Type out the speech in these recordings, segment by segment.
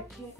right.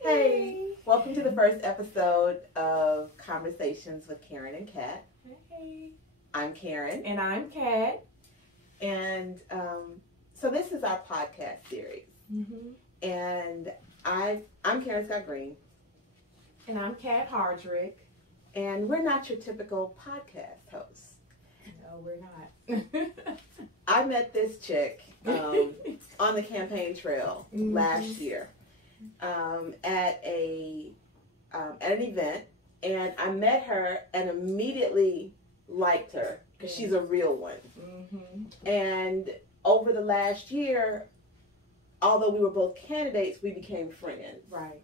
Hey, welcome to the first episode of Conversations with Karen and Kat. Hey. I'm Karen. And I'm Kat. And so this is our podcast series. Mm-hmm. And I'm Karen Scott Greene. And I'm Kat Hardwick. And we're not your typical podcast hosts. No, we're not. I met this chick on the campaign trail last year at an event, and I met her and immediately liked her because she's a real one. Mm-hmm. And over the last year, although we were both candidates, we became friends. Right.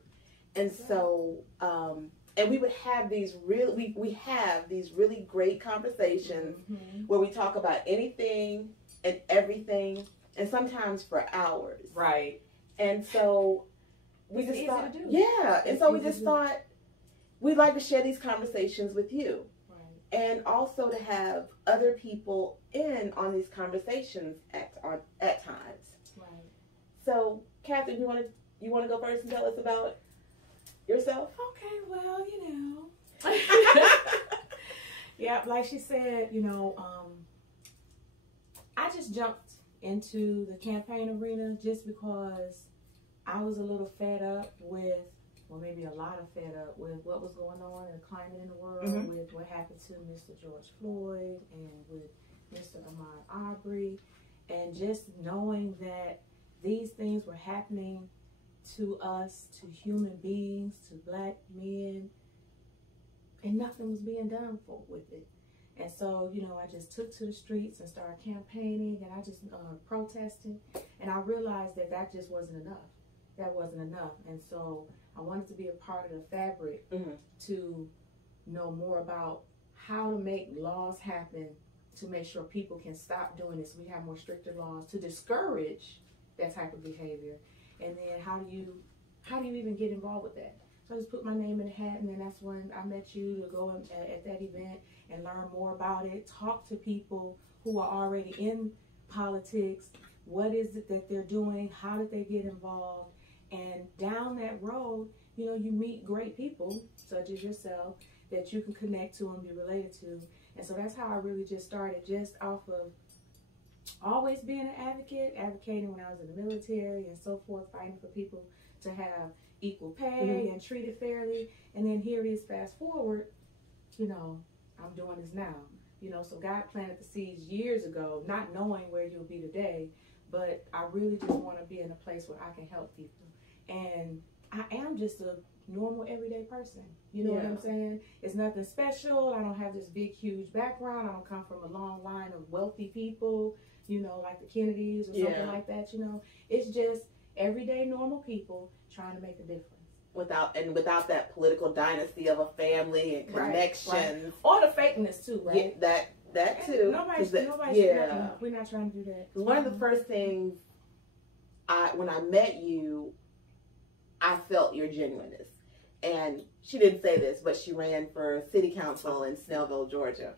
And so, and we would have these we have these really great conversations where we talk about anything and everything, and sometimes for hours. Right. And so we It's just easy thought, to do. yeah. And It's so we easy just to do. thought we'd like to share these conversations with you, Right. and also to have other people in on these conversations at times. Right. So, Catherine, you want to go first and tell us about yourself? Okay, well, yeah, like she said, I just jumped into the campaign arena just because I was a little fed up with, well, maybe a lot of fed up with what was going on in the climate in the world, with what happened to Mr. George Floyd and with Mr. Ahmaud Arbery, and just knowing that these things were happening to us, to human beings, to black men, and nothing was being done with it. And so, I just took to the streets and started campaigning, and I just protested, and I realized that just wasn't enough. That wasn't enough. And so I wanted to be a part of the fabric to know more about how to make laws happen to make sure people can stop doing this. We have more stricter laws to discourage that type of behavior. And then how do you even get involved with that? So I just put my name in the hat, and then that's when I met you to go at that event and learn more about it, talk to people who are already in politics. What is it that they're doing? How did they get involved? And down that road, you meet great people, such as yourself, that you can connect to and be related to. And so that's how I really just started, just off of always being an advocating when I was in the military and so forth, fighting for people to have equal pay and treated fairly. And then here it is, fast forward, I'm doing this now. So God planted the seeds years ago, not knowing where you'll be today, but I really just want to be in a place where I can help people. And I am just a normal, everyday person. You know what I'm saying? It's nothing special. I don't have this big, huge background. I don't come from a long line of wealthy people, like the Kennedys or something like that, It's just everyday, normal people trying to make a difference. Without that political dynasty of a family and connections. Right. Or the fakeness too, right? Yeah, that too. Nobody's we're not trying to do that. One of the first things when I met you, I felt your genuineness. And she didn't say this, but she ran for city council in Snellville, Georgia.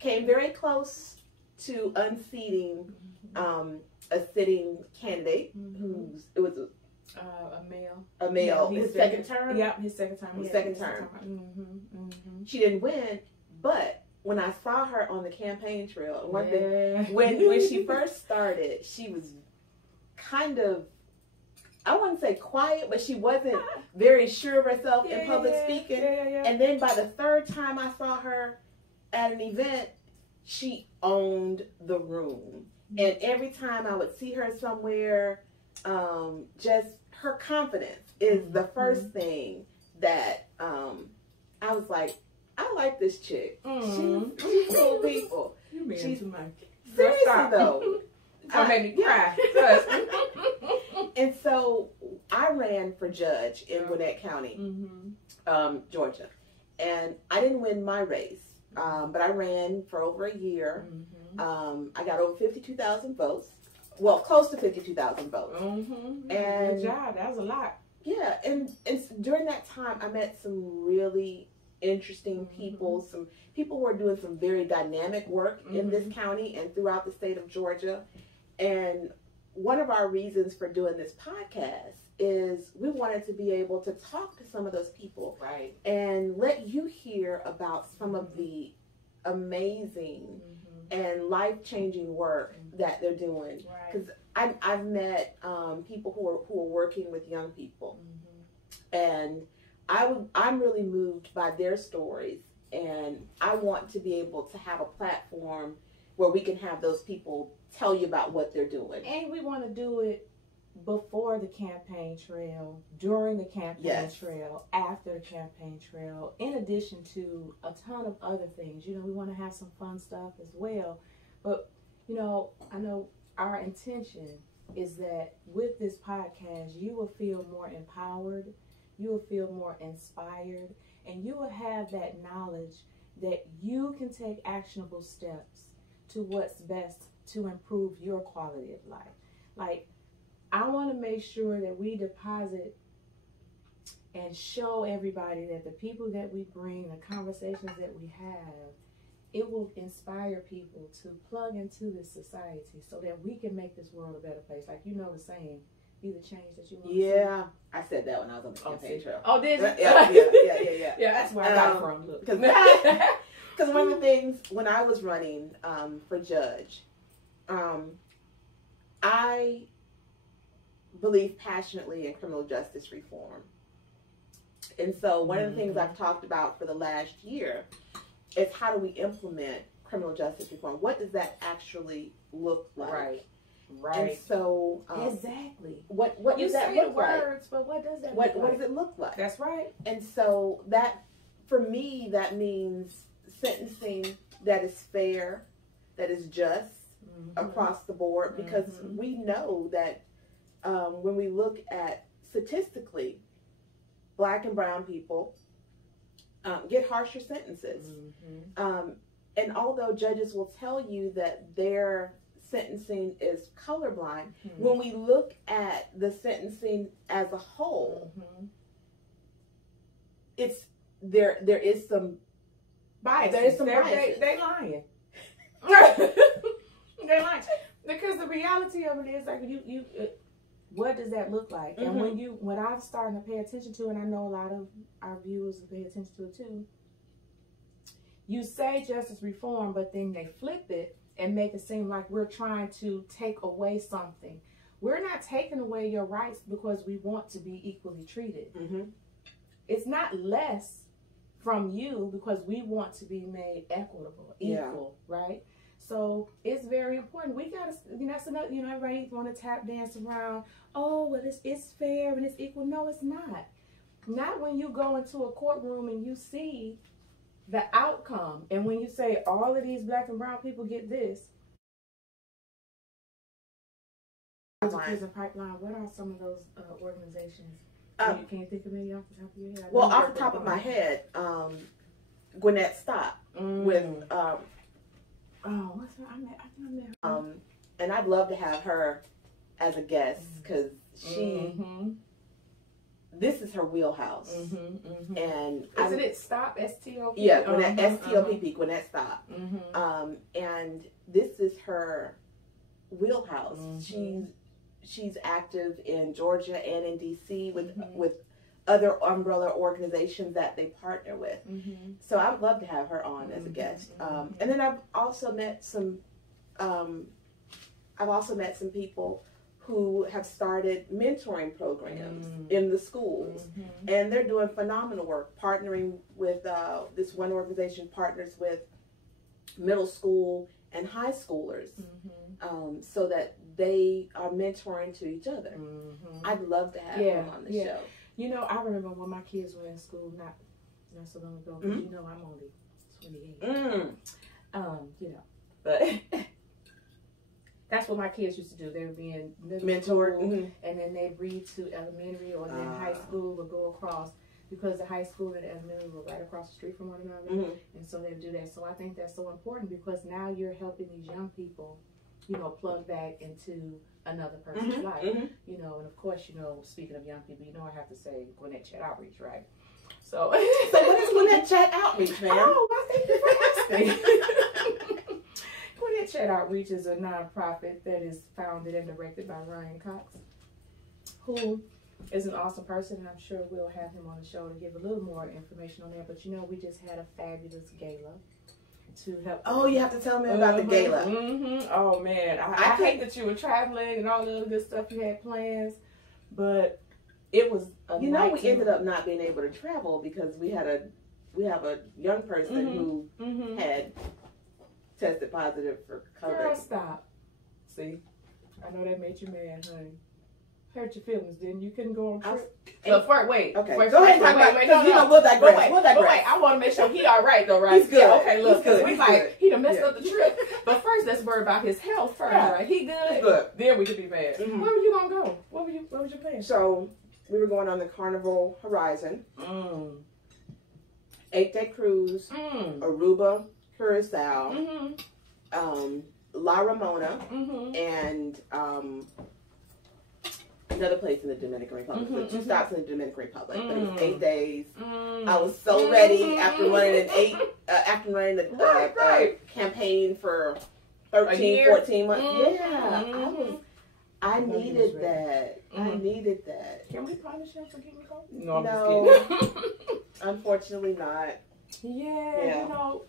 Came very close to unseating a sitting candidate it was a male. A male. Yeah, his second term? Yep, his second term. His second term. She didn't win, but when I saw her on the campaign trail, when she first started, she was kind of, I wouldn't say quiet, but she wasn't very sure of herself in public speaking. And then by the third time I saw her at an event, she owned the room. And every time I would see her somewhere, just her confidence is the first thing that I was like, I like this chick. She's cool people. You mean too much. Seriously though. Don't make me cry. And so I ran for judge in Gwinnett County, Georgia. And I didn't win my race, but I ran for over a year. I got over 52,000 votes. Well, close to 52,000 votes. And good job. That was a lot. Yeah, and during that time, I met some really interesting people, some people who are doing some very dynamic work in this county and throughout the state of Georgia. And one of our reasons for doing this podcast is we wanted to be able to talk to some of those people, right, and let you hear about some of the amazing and life-changing work that they're doing. Because I've met people who are working with young people, and I'm really moved by their stories, and I want to be able to have a platform where we can have those people tell you about what they're doing. And we want to do it before the campaign trail, during the campaign trail, after the campaign trail, in addition to a ton of other things. You know, we want to have some fun stuff as well. But, you know, I know our intention is that with this podcast, you will feel more empowered, you will feel more inspired, and you will have that knowledge that you can take actionable steps to what's best to improve your quality of life. Like, I want to make sure that we deposit and show everybody that the people that we bring, the conversations that we have, it will inspire people to plug into this society so that we can make this world a better place. Like, you know the saying, be the change that you want to see. Yeah, I said that when I was on the campaign trail. Oh, did you? Yeah. Yeah, that's where I got it from. Because one of the things, when I was running for judge, I believe passionately in criminal justice reform. And so one of the things I've talked about for the last year is how do we implement criminal justice reform? What does that actually look like? Right. And so exactly. What you does that say look the like? words, but what does that What look like? does it look like? That's right. And so that, for me, that means sentencing that is fair, that is just across the board, because we know that when we look at statistically, Black and brown people get harsher sentences. And although judges will tell you that their sentencing is colorblind, when we look at the sentencing as a whole, it's there is some bias. There is some bias. They lying. They're lying. Because the reality of it is, like, you what does that look like? And when I'm starting to pay attention to, and I know a lot of our viewers will pay attention to it too, you say justice reform, but then they flip it and make it seem like we're trying to take away something. We're not taking away your rights because we want to be equally treated. It's not less from you because we want to be made equitable, equal, right? So it's very important. We gotta, that's another, everybody want to tap dance around, oh, well, it's fair and it's equal. No, it's not. Not when you go into a courtroom and you see the outcome, and when you say all of these Black and brown people get this. Prison pipeline. What are some of those organizations? Can you think of any off the top of your head? Well, off the top of my head, Gwinnett Stop with what's her? I met her. And I'd love to have her as a guest because she. This is her wheelhouse, and isn't it Stop STOP? Yeah, Gwinnett STOPP, Gwinnett Stop, and this is her wheelhouse. She's active in Georgia and in DC with other umbrella organizations that they partner with. So I would love to have her on as a guest. And then I've also met some people who have started mentoring programs in the schools, and they're doing phenomenal work, partnering with this one organization partners with middle school and high schoolers, so that they are mentoring to each other. I'd love to have them on the show. I remember when my kids were in school, not so long ago, because I'm only 28. But that's what my kids used to do. They were being mentored, and then they'd read to elementary, or then high school would go across, because the high school and the elementary were right across the street from one another, and so they would do that. So I think that's so important, because now you're helping these young people, plug back into another person's life, and of course, speaking of young people, I have to say Gwinnett Chat Outreach, right? So what is Gwinnett Chat Outreach, man? Oh, I thank you for asking. Gwinnett Shed Outreach is a nonprofit that is founded and directed by Ryan Cox, who is an awesome person, and I'm sure we'll have him on the show to give a little more information on that. But you know, we just had a fabulous gala to help. Oh, you have to tell me about the gala. Oh man, I hate that you were traveling and all the other good stuff you had plans, but it was. We ended up not being able to travel because we have a young person who had tested positive for COVID. Girl, stop. See, I know that made you mad, honey. Hurt your feelings, didn't you? Couldn't go on a trip. But first, wait. Okay. First, go ahead. We'll digress. We'll digress. But wait, I want to make sure he all right though, right? He's good. Yeah, okay, look, because we like he done messed up the trip. But first, let's worry about his health first, right? He good. He's good. Then we could be bad. Where were you gonna go? What was your plan? So we were going on the Carnival Horizon. 8-day cruise. Aruba, Curacao. La Ramona, and another place in the Dominican Republic. So 2 stops in the Dominican Republic, but it was 8 days. I was so ready after running a campaign for 13, 14 months. Yeah, I needed that. I needed that. Can we punish him for getting COVID? No, I'm just kidding. Unfortunately not. Yeah, you know.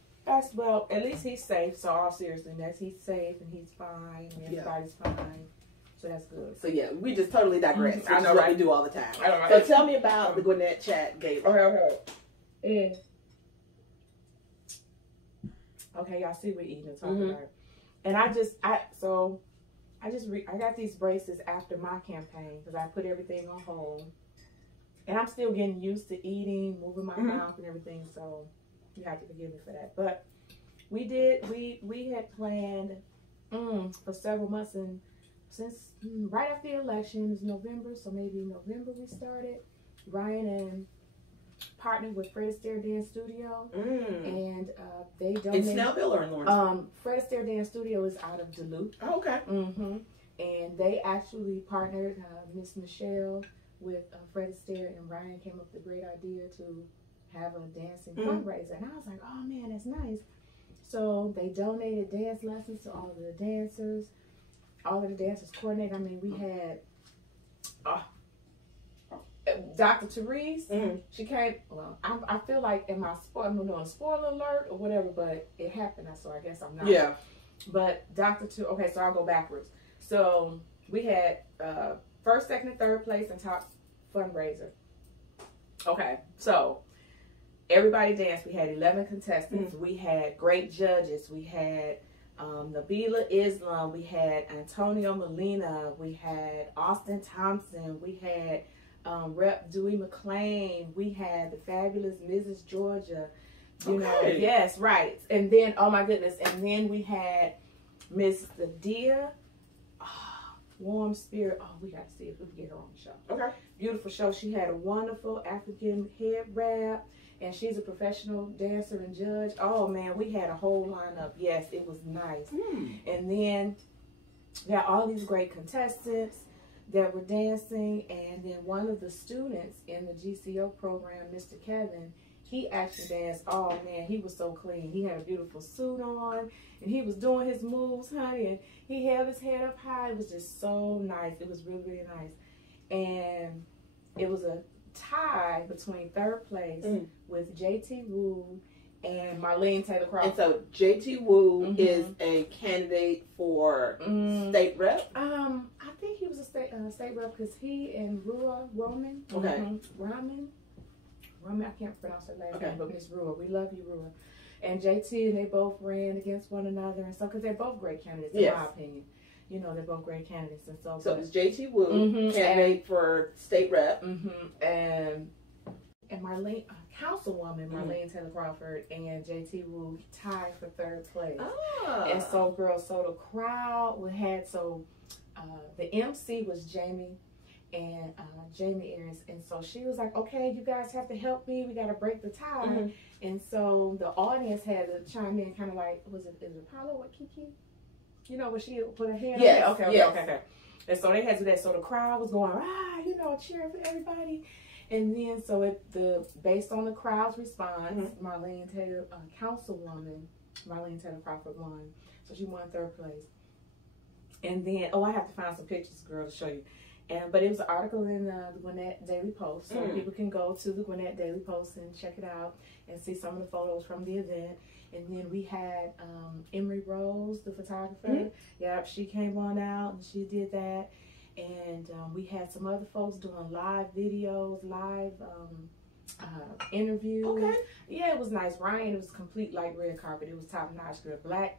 Well, at least he's safe. So all seriousness, he's safe and he's fine. And everybody's fine. So that's good. So yeah, we just totally digress. I know, what we do all the time. I know, right? So tell me about the Gwinnett Chat Gala. Okay, y'all see we're eating and talking about it. And I got these braces after my campaign because I put everything on hold. And I'm still getting used to eating, moving my mouth and everything. So you have to forgive me for that. But we had planned for several months, and since right after the election, it was November, so maybe November we started. Ryan and partnered with Fred Astaire Dance Studio, and they donated. In Snellville or in Lawrence? Fred Astaire Dance Studio is out of Duluth. Oh, okay. And they actually partnered, Miss Michelle, with Fred Astaire, and Ryan came up with a great idea to have a dancing fundraiser. And I was like, oh man, that's nice. So they donated dance lessons to all of the dancers. All of the dancers coordinated. I mean, we had Dr. Therese. She came. Well, I feel like I'm doing a spoiler alert or whatever, but it happened. So I guess I'm not. Yeah. But okay, so I'll go backwards. So we had first, second, and third place in top fundraiser. Okay, so everybody danced. We had 11 contestants. We had great judges. We had Nabila Islam. We had Antonio Molina. We had Austin Thompson. We had Rep. Dewey McClain. We had the fabulous Mrs. Georgia. You know, yes, right. And then, oh my goodness, and then we had Miss Dia. Warm Spirit. Oh, we got to see if we can get her on the show. Okay. Beautiful show. She had a wonderful African head wrap, and she's a professional dancer and judge. Oh, man, we had a whole lineup. Yes, it was nice. And then we got all these great contestants that were dancing, and then one of the students in the GCO program, Mr. Kevin, he actually danced. Oh, man, he was so clean. He had a beautiful suit on, and he was doing his moves, honey, and he held his head up high. It was just so nice. It was really, really nice. And it was a tie between third place with JT Wu and Marlene Taylor Crawford. And so JT Wu is a candidate for state rep? I think he was a state rep because he and Rua Roman. Roman, I can't pronounce her last name, but Miss Rua. We love you, Rua. And JT, and they both ran against one another and stuff because they're both great candidates, in my opinion. You know, they're both great candidates. And so it was JT Wu, candidate for state rep. And Marlene, Councilwoman Marlene Taylor Crawford and JT Wu tied for third place. And so, girls, so the crowd had, the MC was Jamie and Jamie Aarons, and so she was like, okay, you guys have to help me, we got to break the tie. And so the audience had to chime in, kind of like, is it Paolo or Kiki? You know, where she put her hand on? Okay. And so they had to do that, so the crowd was going, you know, cheering for everybody. And then, so based on the crowd's response, Marlene Taylor, Councilwoman, Marlene Taylor Crawford won. So she won 3rd place. And then, I have to find some pictures, girl, to show you. But it was an article in the Gwinnett Daily Post. So people can go to the Gwinnett Daily Post and check it out and see some of the photos from the event. And then we had Emery Rose, the photographer. Yep, she came on out and she did that. And we had some other folks doing live videos, live interviews. Okay. Yeah, it was nice. Ryan, it was complete like red carpet. It was top notch, girl. Black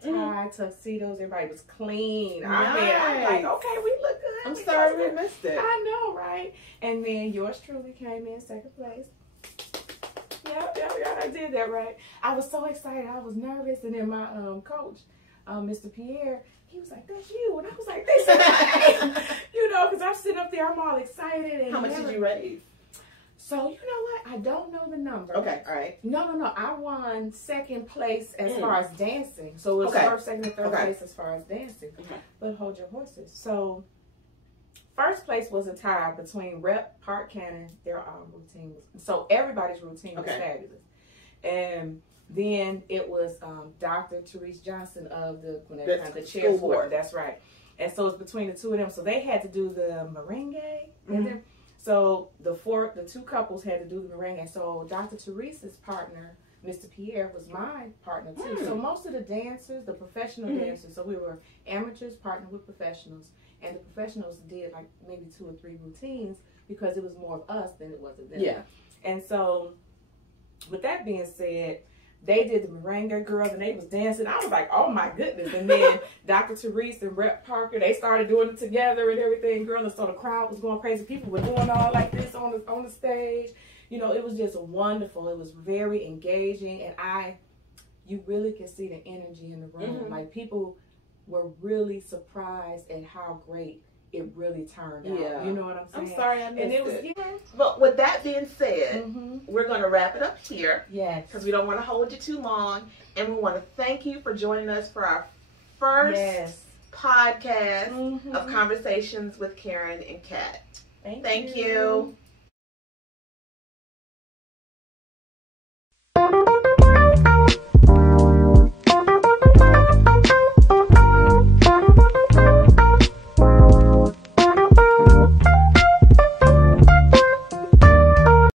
tie, tuxedos. Everybody was clean. Nice. I mean, I'm like, okay, we look good. I'm sorry we missed it. I know, right? And then yours truly came in 2nd place. Yeah, I did that right. I was so excited. I was nervous. And then my coach, Mr. Pierre, he was like, that's you. And I was like, this is my you know, because I'm sitting up there, I'm all excited. And how much did you raise? So, you know what? I don't know the number. Okay, all right. No. I won 2nd place as far as dancing. So it was 1st, 2nd, and 3rd place as far as dancing. Okay. But hold your horses. So 1st place was a tie between Rep, Park Cannon, their routine was, so everybody's routine was fabulous. And then it was Dr. Therese Johnson of the chair board. That's right. And so it's between the two of them. So they had to do the merengue. And then, so the 2 couples had to do the merengue. So Dr. Therese's partner, Mr. Pierre, was my partner too. So most of the dancers, the professional dancers, so we were amateurs partnered with professionals. And the professionals did like maybe 2 or 3 routines because it was more of us than it was of them. Yeah. And so with that being said, they did the merengue, girls, and they was dancing. I was like, oh my goodness. And then Dr. Therese and Rep Parker, they started doing it together and everything, girl. And so the crowd was going crazy. People were doing all like this on the stage. You know, it was just wonderful. It was very engaging. And you really could see the energy in the room. Like people were really surprised at how great it really turned out. You know what I'm saying? I'm sorry I missed and it. Was, But with that being said, we're going to wrap it up here. Yes. Because we don't want to hold you too long. And we want to thank you for joining us for our first podcast of Conversations with Karen and Kat. Thank you.